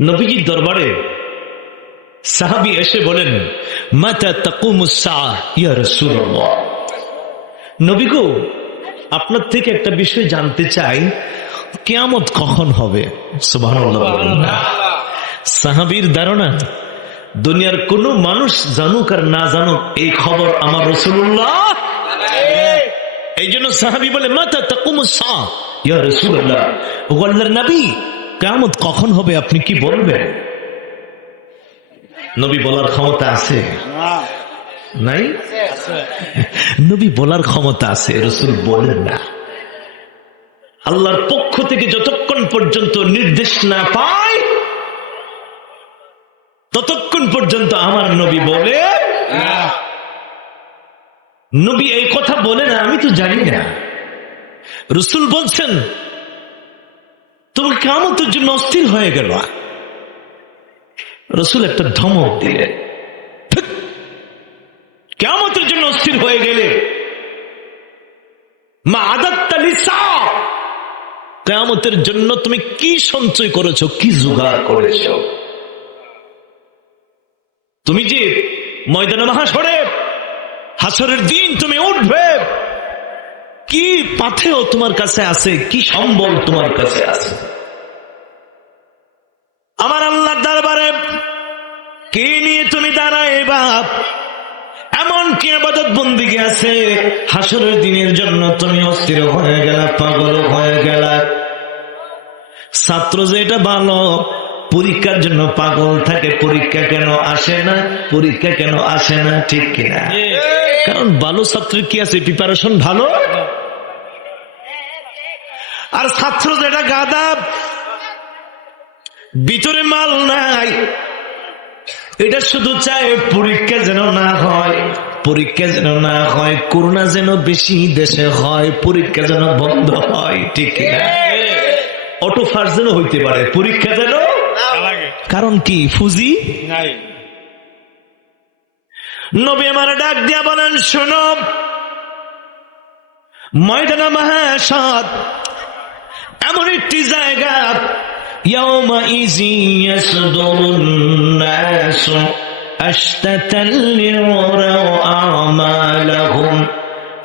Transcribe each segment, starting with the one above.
নবীজির দরবারে সাহাবি এসে বলেন মাতা তাকুমুসা ইয়া রাসূলুল্লাহ। নবী গো আপনার থেকে একটা বিষয় জানতে চাই কেয়ামত কখন হবে। সাহাবীর ধারণা দুনিয়ার কোন মানুষ জানুক আর না জানুক এই খবর আমার রসুল্লাহ এই জন্য সাহাবি বলে মাতা তাকুমুসা ইয়া আল্লাহর নবী কেয়ামত কখন হবে আপনি কি বলবেন? নবী বলার ক্ষমতা আছে? নাই? নবী বলার ক্ষমতা আছে, রসুল বলেন না। আল্লাহর পক্ষ থেকে যতক্ষণ পর্যন্ত নির্দেশ না পায় ততক্ষণ পর্যন্ত আমার নবী বলে, নবী এই কথা বলে না, আমি তো জানি না। রসুল বলছেন তোমার কামতের জন্য অস্থির হয়ে গেল। রসুল একটা ধমক দিলেন। কেমতের জন্য অস্থির হয়ে গেলে। মা আদাত্তালিসা কেমতের জন্য তুমি কি সঞ্চয় করেছ, কি জোগাড় করেছ? তুমি যে ময়দানে মহাসরে হাসরের দিন তুমি উঠবে, কি পাথেও তোমার কাছে আছে, কি সম্বল তোমার কাছে আছে আমার আল্লাহর দরবারে কি নিয়ে তুমি দাঁড়ায় বাপ এমন কি আবাদত হাসরের দিনের জন্য তুমি অস্থির হয়ে গেল পাগল হয়ে ছাত্র যে এটা ভালো, পরীক্ষার জন্য পাগল থাকে, পরীক্ষা কেন আসে না? পরীক্ষা কেন আসে না? ঠিক কিনা? কারণ ভালো ছাত্রের কি আছে? প্রিপারেশন ভালো? আর ছাত্র যেটা গাদা, ভিতরে মাল নাই। এটা শুধু চায় পরীক্ষা যেন না হয়। পরীক্ষা যেন না হয় করোনা যেন বেশি দেশে হয় পরীক্ষা যেন বন্ধ হয় ঠিক অটোফার যেন হইতে পারে পরীক্ষা যেন? কারণ কি ফুজি? নাই। নবী আমার ডাক দিয়া বলেন শোনো ময়দানা মহাসাদ এমন একটি জায়গা ইয়াউমা ইজি أشتتا ليروا أعمالهم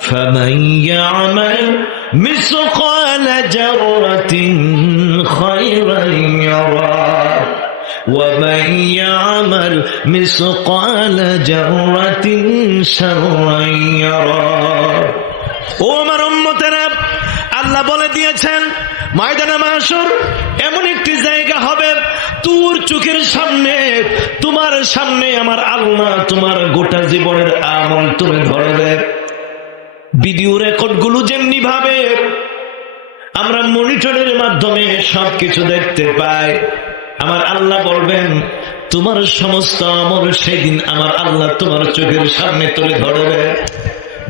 فمن يعمل مثقال جرة خيرا يراه ومن يعمل مثقال جرة شرا يراه ও আমার উম্মতেরা আল্লাহ বলে দিয়েছেন ময়দানে মাসুর এমন চোখের সামনে, তোমার সামনে আমার আল্লাহ তোমার গোটা জীবনের আমল তুমি ধরবে ভিডিও রেকর্ডগুলো যেমনি ভাবে, আমরা মনিটরের মাধ্যমে সবকিছু দেখতে পাই। আমার আল্লাহ বলবেন, তোমার সমস্ত আমল সেদিন আমার আল্লাহ তোমার চোখের সামনে তুলে ধরবে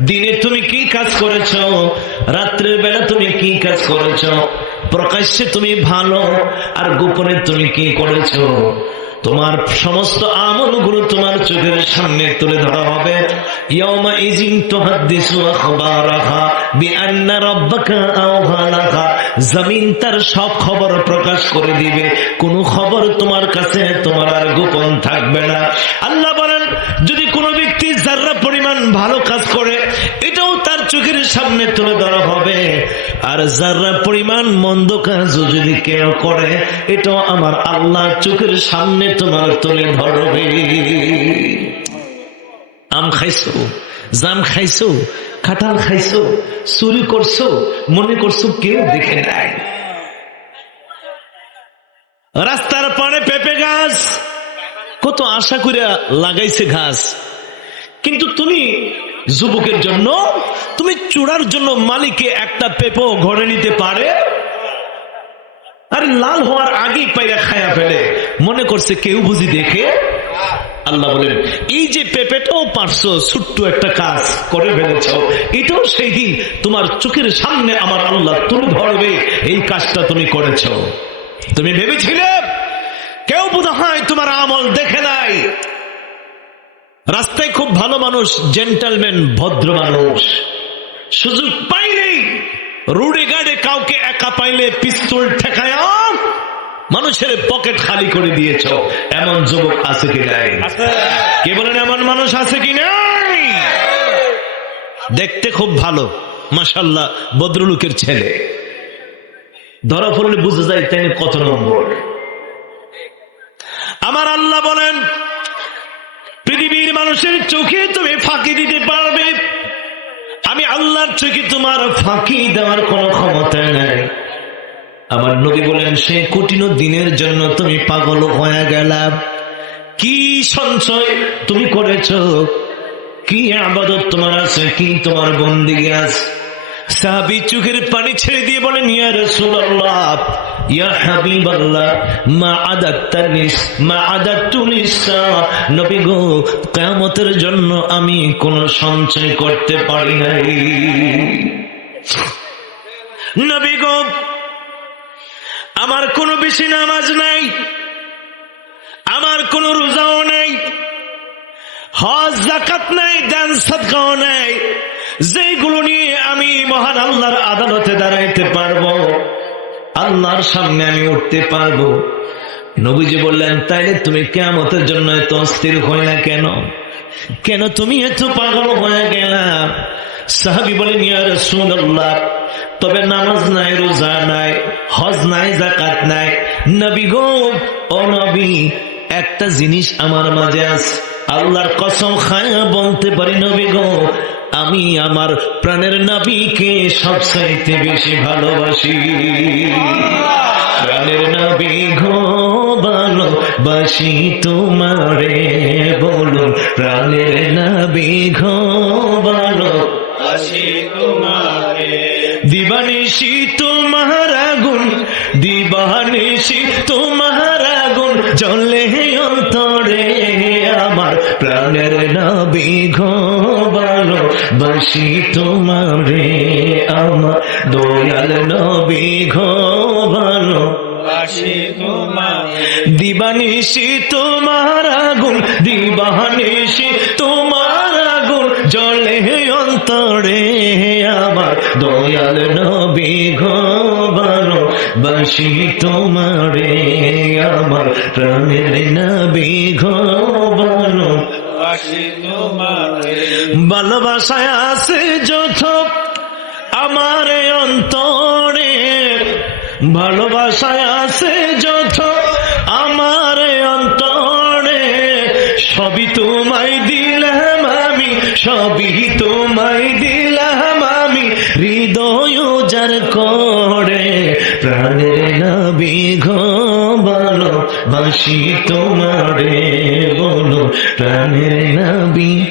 দিনে তুমি কি কাজ করেছ? রাত্রের বেলা তুমি কি কাজ করেছ? প্রকাশ্যে তুমি ভালো, আর গোপনে তুমি কি করেছ? তোমার সমস্ত আমলগুলো তোমার চোখের সামনে তুলে ধরা হবে। জমিন তার সব খবর প্রকাশ করে দিবে। কোন খবর তোমার কাছে, তোমার আর গোপন থাকবে না। আল্লাহ বলেন, যদি কোনো ব্যক্তি যারা পরিমাণ ভালো কাজ করে এটাও তার চোখের সামনে তুলে ধরা হবে। আর যারা পরিমাণ মন্দ কাজ যদি কেউ করে, এটাও আমার আল্লাহ চোখের সামনে তোমার তুলে ধরবে। আম খাইছো? জাম খাইছো? কাঁঠাল খাইছো? চুরি করছ? মনে করছ কেউ দেখে নাই? রাস্তার পাড়ে পেঁপে গাছ। কত আশা করিয়া লাগাইছে ঘাস কিন্তু তুমি যুবকের জন্য, তুমি চূড়ার জন্য মালিকে একটা পেপো ঘরে নিতে পারে? আর লাল হওয়ার আগেই পাইরা খায়া ফেলে। মনে করছে কেউ বুঝি দেখে? আল্লাহ বলেন, এই যে পেঁপেটাও পারছ, ছোট্ট একটা কাজ করে ফেলেছ, এটাও সেই দিন তোমার চোখের সামনে আমার আল্লাহ তুমি ধরবে, এই কাজটা তুমি করেছ। তুমি ভেবেছিলে? কেউ বোধ হয় তোমার আমল দেখে নাই। রাস্তায় খুব ভালো মানুষ জেন্টালম্যান ভদ্র মানুষ। সুযোগ পাইলেই রোডে গাড়ে কাউকে একা পাইলে পিস্তল ঠেকায় মানুষের পকেট খালি করে দিয়েছ। এমন যুবক আছে কি নাই? কে বলেন এমন মানুষ আছে কি নাই? দেখতে খুব ভালো মাসাল্লাহ বদ্রলুকের ছেলে। ধরা পড়লে বুঝে যায় তাই কত নম্বর। আমার আল্লাহ বলেন পৃথিবীর মানুষের চোখে তুমি ফাঁকি দিতে পারবে। আমি আল্লাহর চোখে তোমার ফাঁকি দেওয়ার কোনো ক্ষমতা নেই। আমার নবী বলেন, সে কঠিন দিনের জন্য তুমি পাগল হয়ে গেলাম কি সঞ্চয় তুমি করেছ? কি আবাদত তোমার আছে? কি তোমার বন্দিগে আছে? সাহাবি চোখের পানি ছেড়ে দিয়ে বলেন, ইয়া রাসূলুল্লাহ, ইয়া জন্য আমি কোন সঞ্চয় করতে পারি নাই। নবী গো, আমার কোনো বেশি নামাজ নাই, আমার কোনো রোজাও নেই, হজ জাকাত নাই, দান, সদকাও নাই যেগুলো নিয়ে আমি মহান আল্লাহর আদালতে দাঁড়াইতে পারব, আল্লাহর সামনে আমি উঠতে পারব। নবীজি বললেন, তাইলে তুমি কেমতের জন্য এত অস্থির হয় না কেন? কেন তুমি এত পাগল হয়ে গেলা? সাহাবি বলেন, ইয়া রাসূলুল্লাহ, তবে নামাজ নাই, রোজা নাই, হজ নাই জাকাত নাই। নবী গো, ও নবী, একটা জিনিস আমার মাঝে আছে। আল্লাহর কসম খায়া বলতে পারি, নবী গো আমি আমার প্রাণের নবীকে সবচাইতে বেশি ভালোবাসি। প্রাণের নবী, গো ভালোবাসি তোমারে, বলুন, প্রাণের নবী, গো ভালো দিবানিশি তোমার আগুন, দিবানিশি তোমার আগুন চলে অন্তরে আমার প্রাণের নবী ঘোবালো বাসি তোমারে আমার দয়াল নবী ঘোবালো দিবানিশি তোমার আগুন দিবানিশি তোমার আগুন জলে অন্তরে আমার দয়াল নবী ঘোবালো বাসি তোমারে আমার প্রাণের নবী ঘোবালো ভালোবাসায় আছে যত আমার অন্তরে। ভালোবাসায় আছে যত আমার অন্তরে। সবই তোমায় দিলাম আমি, সবই তোমায় দিলাম আমি। হৃদয় যার করে, প্রাণের নবী ঘোবালো বাসি তোমারে বলো, প্রাণের নবী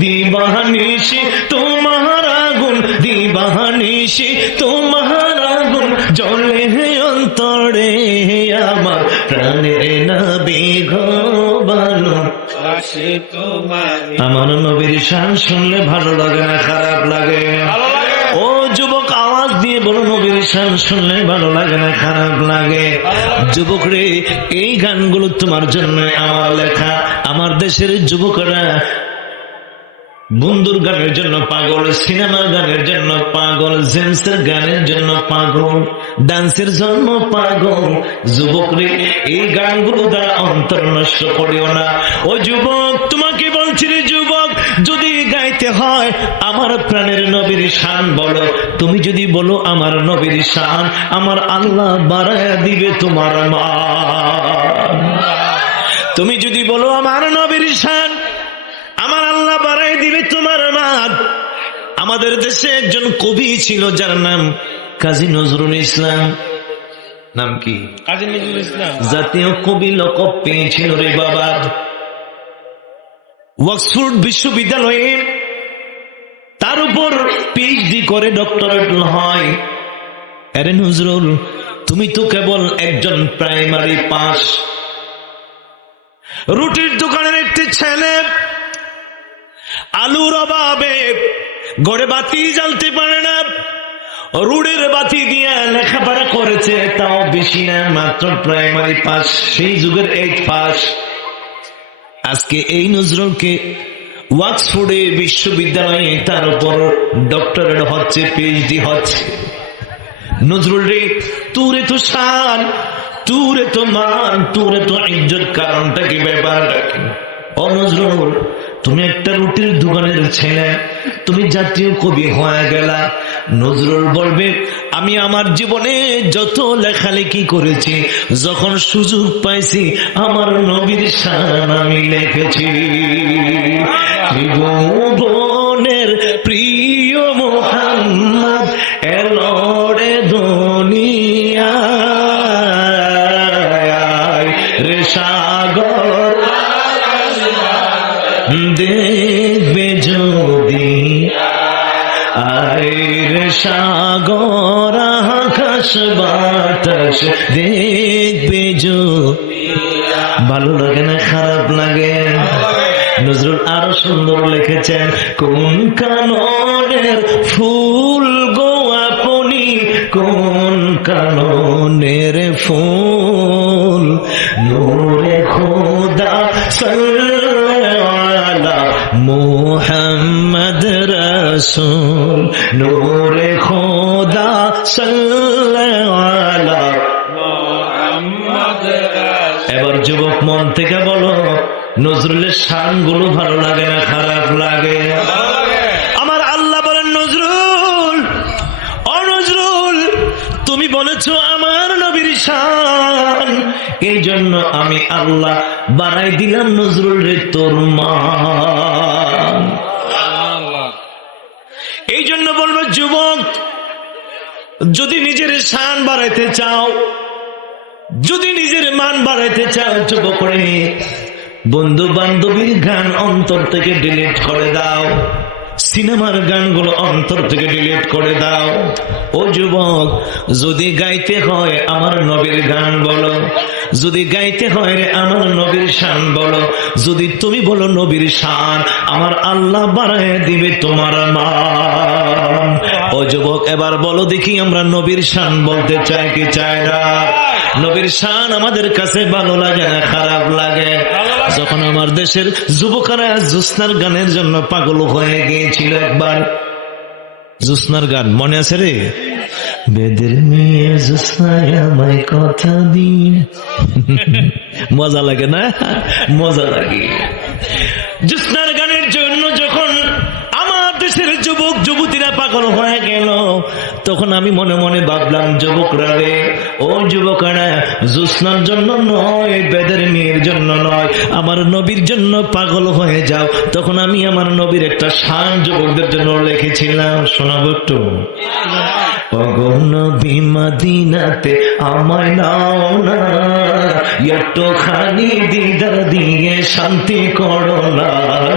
দিবানিশি তোমার আগুন দিবানিশি তোমার আগুন জলে অন্তরে আমার প্রাণের নবী ঘোবালো আমার নবীর শান শুনলে ভালো লাগে না খারাপ লাগে? ও যুবক আওয়াজ দিয়ে বলো নবীর শান শুনলে ভালো লাগে না খারাপ লাগে। যুবক রে এই গানগুলো তোমার জন্য আমার লেখা। আমার দেশের যুবকরা বন্ধুর গানের জন্য পাগল, সিনেমার গানের জন্য পাগল, জেমসের গানের জন্য পাগল, ডান্সের জন্য পাগল। যুবক রে, এই গানগুলো দ্বারা অন্তর নষ্ট করিও না। ও যুবক, তোমাকে বলছি যুবক, যদি গাইতে হয় আমার প্রাণের নবীর শান বলো। তুমি যদি বলো আমার নবীর শান, আমার আল্লাহ বাড়ায় দিবে তোমার মা তুমি যদি বলো আমার নবীর শান তোমার আমাদের দেশে একজন কবি ছিল যার নাম কাজী নজরুল ইসলাম। নাম কি? কাজী নজরুল ইসলাম। জাতীয় কবি লকব পেয়েছিল রে বাবা। ওয়াক্সফোর্ড বিশ্ববিদ্যালয়ে তার উপর পিএইচডি করে ডক্টরেট হয়। আরে নজরুল তুমি তো কেবল একজন প্রাইমারি পাস রুটির দোকানের একটি ছেলে আলুর অভাবে গড়ে বাতি জ্বালতে পারে না। রুডের বাতি দিয়ে লেখাপড়া করেছে, তাও বেশি না, মাত্র প্রাইমারি পাস সেই যুগের এইট পাস আজকে এই নজরুলকে ওয়াক্সফোর্ডে বিশ্ববিদ্যালয়ে তার উপর ডক্টরেট হচ্ছে পিএইচডি হচ্ছে। নজরুল রে, তুরে তো শান তুরে তো মান, তুরে তো ইজ্জত, কারণটা কি ব্যাপারটা কি? ও নজরুল তুমি একটা রুটির দোকানের ছেলে, তুমি জাতীয় কবি হয়ে গেলা। নজরুল বলবে, আমি আমার জীবনে যত লেখালেখি করেছি, যখন সুযোগ পাইছি, আমার নবীর সান আমি লিখেছি। ত্রিভুবনের প্রিয় দেখবে যদি ভালো লাগে না, খারাপ লাগে। নজরুল আরও সুন্দর লিখেছেন, কোন কাননের ফুল গো আপনি? কোন কাননের ফুল? নূরে খোদা সাল্লা মোহাম্মদ রসুল। নূরে খোদা সাল্লা নজরুলের শানগুলো ভালো লাগে না, খারাপ লাগে। আমার আল্লাহ বলেন, নজরুল, ও নজরুল, তুমি বলেছ আমার নবীর শান। এই জন্য আমি আল্লাহ বাড়াই দিলাম নজরুল রে তোর এই জন্য বলব, যুবক, যদি নিজের শান বাড়াইতে চাও, যদি নিজের মান বাড়াইতে চাও, যুবক বন্ধু বান্ধবীর গান অন্তর থেকে ডিলিট করে দাও। সিনেমার গানগুলো অন্তর থেকে ডিলিট করে দাও। ও যুবক, যদি গাইতে হয় আমার নবীর গান বলো। যদি গাইতে হয় রে আমার নবীর শান বলো। যদি তুমি বলো নবীর শান, আমার আল্লাহ বাড়ায় দিবে তোমার মান। ও যুবক, এবার বলো দেখি আমরা নবীর শান বলতে চাই কি চাই না? নবীর শান আমাদের কাছে ভালো লাগে না, খারাপ লাগে। যখন আমার দেশের যুবকরা জুসনার গানের জন্য পাগল হয়ে গিয়েছিল একবার। জুসনার গান, মনে আছে রে? বেদের মেয়ে জুসনায় আমায় কথা দিয়ে। মজা লাগে না? মজা লাগে। জোসনার গানের জন্য যখন আমার দেশের যুবক যুবতীরা পাগল হয়ে গেল তখন আমি মনে মনে ভাবলাম, যুবকরা রে, ও যুবকরা জুসনার জন্য নয়, বেদের মেয়ের জন্য নয়, আমার নবীর জন্য পাগল হয়ে যাও। তখন আমি আমার নবীর একটা শান যুবকদের জন্য লিখেছিলাম, শোনাবো একটু। অগনবী মাদিনাতে আমায় নাও না। এতখানি খানি দিদার দিয়ে শান্তি করো না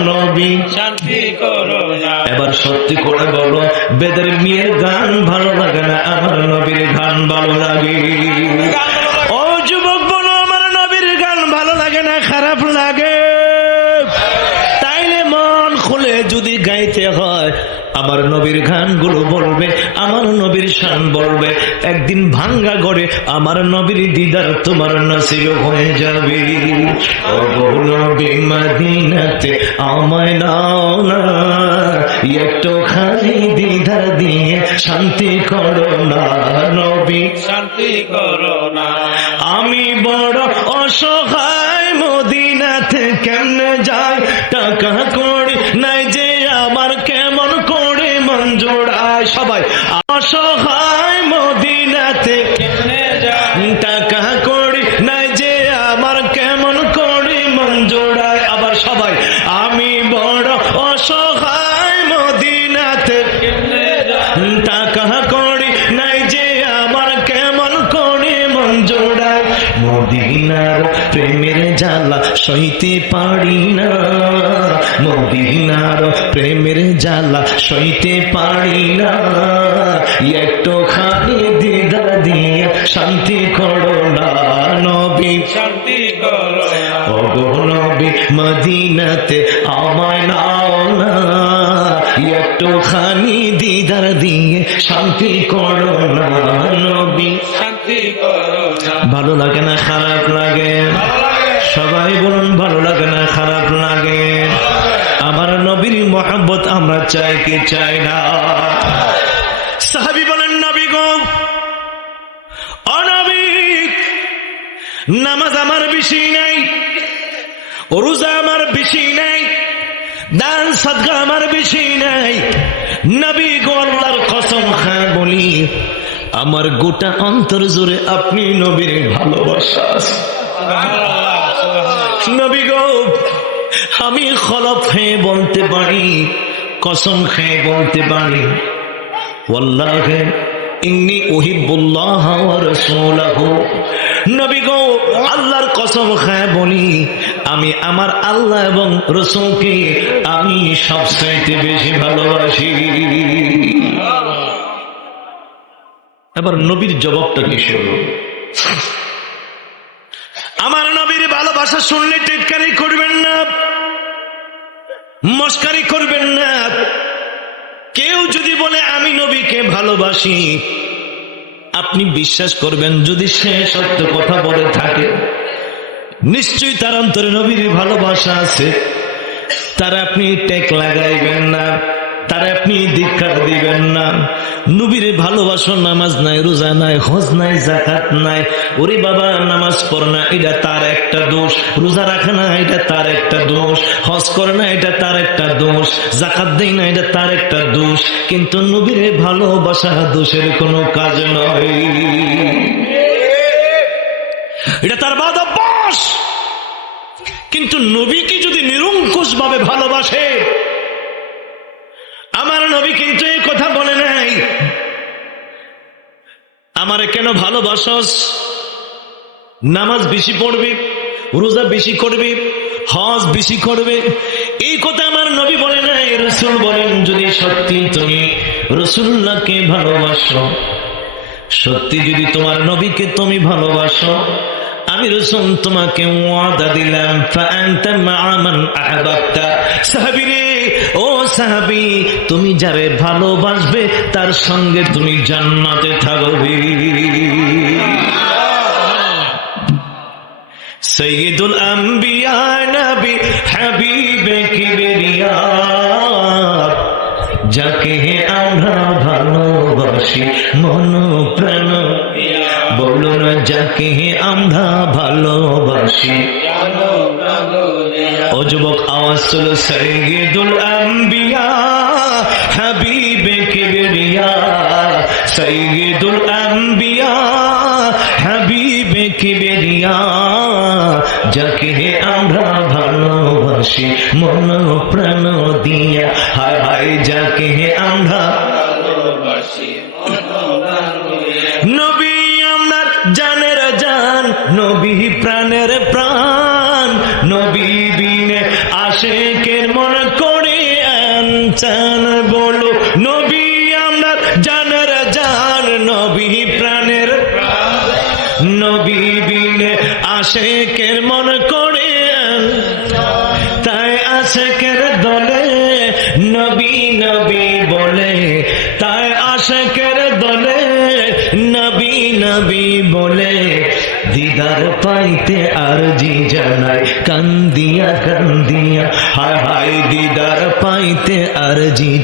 নবী। শান্তি করো না। এবার সত্যি করে বলো বেদের মেয়ের গান ভালো লাগে না? আমার নবীর গান ভালো লাগে ও যুবক বলো আমার নবীর গান ভালো লাগে না খারাপ লাগে তাইলে মন খুলে যদি গাইতে হয় আমার নবীর গানগুলো বলবে আমার নবীর শান বলবে। একদিন ভাঙ্গা গড়ে আমার নবীর দিদার তোমার নসিব হয়ে যাবে। মদিনাতে আমায় নাও না একটু খালি দিদার দিয়ে শান্তি করো না নবী। শান্তি করো না। আমি বড় অসহায় মদিনাতে কেমনে যাই? টাকা সবাই সইতে পারি না। একটু খালি দিদা দিয়ে শান্তি করো না নবী। শান্তি করো ওগো নবী মদিনাতে আমায় নাও না। একটু খানি দিদার দিয়ে শান্তি করো না নবী। শান্তি করো ভালো লাগে না খারাপ লাগে। সবাই বলুন ভালো লাগে না খারাপ লাগে? আমরা চাই কি চাই না। সাহাবি বলেন নবী গো অনবিক নামাজ আমার বেশি নাই রোজা আমার বেশি নাই দান সদগা আমার বেশি নাই। নবী গো আল্লাহর কসম খা বলি আমার গোটা অন্তর জুড়ে আপনি নবীর ভালোবাসা নবী গো আমি খলফ হয়ে বলতে পারি কসম খেয়ে বলতে পারি। ইন্নি উহিব্বুল্লাহ ওয়া রাসূলাহু। নবী গো, আল্লাহর কসম খায় বলি, আমি আমার আল্লাহ এবং রসুলকে আমি সবচাইতে বেশি ভালোবাসি। এবার নবীর জবাবটা কি শুনল? আমার নবীর ভালোবাসা শুনলে টেটকারি করবেন না। মস্কারি করবেন না। কেউ যদি বলে, আমি নবীকে ভালোবাসি। আপনি বিশ্বাস করবেন, যদি সে সত্য কথা বলে থাকে, নিশ্চয়ই তার অন্তরে নবীর ভালোবাসা আছে। তারা আপনি টেক লাগাইবেন না। তারা আপনি দীক্ষার দিবেন না। নবীরে ভালোবাসো নামাজ নাই, রোজা নাই, হজ নাই জাকাত নাই। ওরে বাবা, নামাজ পড় না, এটা তার একটা দোষ। রোজা রাখে না, এটা তার একটা দোষ। হজ করে না, এটা তার একটা দোষ। জাকাত দেয় না, এটা তার একটা দোষ। কিন্তু নবীরে ভালোবাসা দোষের কোনো কাজ নয়। এটা তার বাদ অভ্যাস। কিন্তু নবীকে যদি নিরঙ্কুশ ভাবে ভালোবাসে নবী কিন্তু এই কথা বলে নাই। আমারে কেন ভালোবাসস? নামাজ বেশি পড়বে, রোজা বেশি করবে, হজ বেশি করবে। এই কথা আমার নবী বলে নাই। রসুল বলেন, যদি সত্যি তুমি রসুল্লাহকে ভালোবাসো, সত্যি যদি তোমার নবীকে তুমি ভালোবাসো, আমি রসুল তোমাকে ওয়াদা দিলাম ফাআনতা ও সাহাবী, তুমি যারে ভালোবাসবে, তার সঙ্গে তুমি জান্নাতে থাকবে। সৈয়দুল আম্বিয়া নবী, হাবিবে যাকে আমরা ভালোবাসি, মন প্রাণ বলো না, যাকে আমরা ভালোবাসি? ও যুবক আওয়াজ ছিল সৈয়দুল আম্বিয়া।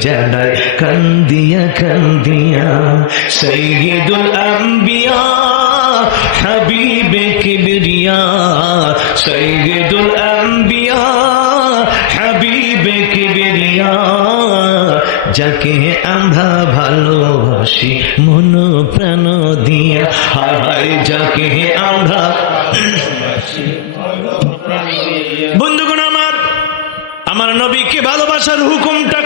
আর জি জানাই কান্দিয়া কান্দিয়া সৈয়দুল আম্বিয়া হাবিবে কিবরিয়া সৈয়দুল আম্বিয়া হাবিবে কিবরিয়া যাকে আমরা ভালোবাসি মন প্রাণ দিয়া হায় যাকে আমরা বন্ধুগণ আমার আমার নবীকে ভালোবাসার হুকুমটা